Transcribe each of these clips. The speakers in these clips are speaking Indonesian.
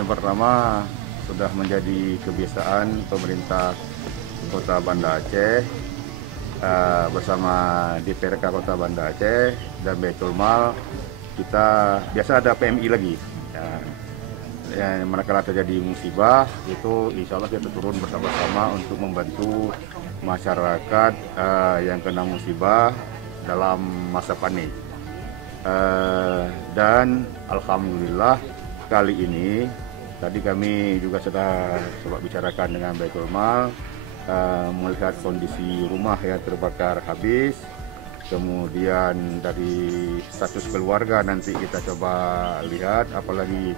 Yang pertama, sudah menjadi kebiasaan pemerintah Kota Banda Aceh bersama DPRK Kota Banda Aceh dan Baitul Mal, kita biasa ada PMI lagi. Manakala terjadi musibah, itu insya Allah kita turun bersama-sama untuk membantu masyarakat yang kena musibah dalam masa panik. Dan alhamdulillah kali ini, tadi kami juga sudah coba bicarakan dengan Baitul Mal, melihat kondisi rumah yang terbakar habis, kemudian dari status keluarga nanti kita coba lihat, apalagi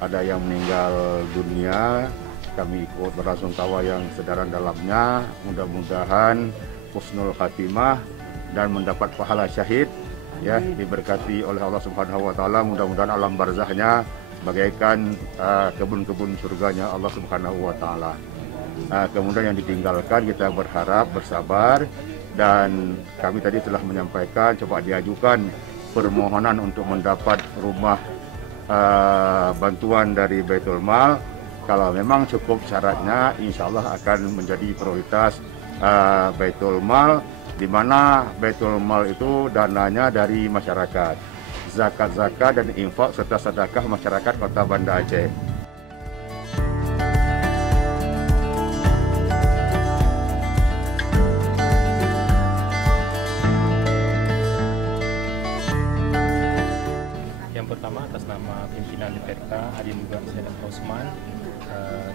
ada yang meninggal dunia, kami ikut berlasungkawa yang sedalam-dalamnya, mudah-mudahan husnul khatimah dan mendapat pahala syahid, ya, diberkati oleh Allah Subhanahu wa taala. Mudah-mudahan alam barzahnya bagaikan kebun-kebun surganya Allah Subhanahu wa taala. Kemudian yang ditinggalkan kita berharap bersabar, dan kami tadi telah menyampaikan coba diajukan permohonan untuk mendapat rumah bantuan dari Baitul Mal. Kalau memang cukup syaratnya, insya Allah akan menjadi prioritas Baitul Mal, di mana Baitul Mal itu dananya dari masyarakat, zakat-zakat dan infak serta sedekah masyarakat Kota Banda Aceh. Yang pertama, atas nama pimpinan DPRK hadir juga saya dan Pak Usman,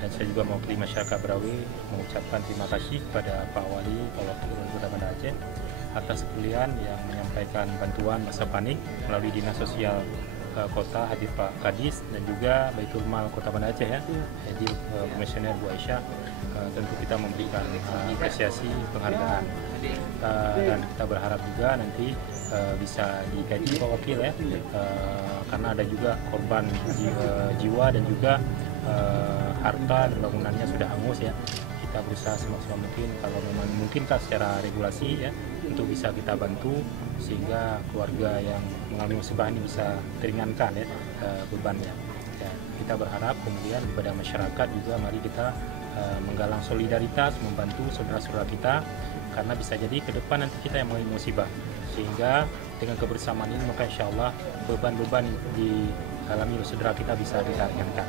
dan saya juga mewakili masyarakat Berawi mengucapkan terima kasih kepada Pak Wali Wakil Kota Banda Aceh atas kemuliaan yang menyampaikan bantuan masa panik melalui Dinas Sosial Kota, hadir Pak Kadis dan juga Baitul Mal Kota Banda Aceh, ya, hadir Komisioner Bu Aisyah. Tentu kita memberikan apresiasi penghargaan, dan kita berharap juga nanti bisa digaji Pak Wakil, ya, karena ada juga korban jiwa dan juga harta dan bangunannya sudah hangus, ya. Kita berusaha semaksimal mungkin, kalau memang mungkinkah secara regulasi, ya, untuk bisa kita bantu sehingga keluarga yang mengalami musibah ini bisa teringankan, ya, bebannya. Ya, kita berharap kemudian kepada masyarakat juga mari kita menggalang solidaritas, membantu saudara-saudara kita, karena bisa jadi ke depan nanti kita yang mengalami musibah, sehingga dengan kebersamaan ini maka insya Allah beban-beban di alami saudara kita bisa ditaringankan.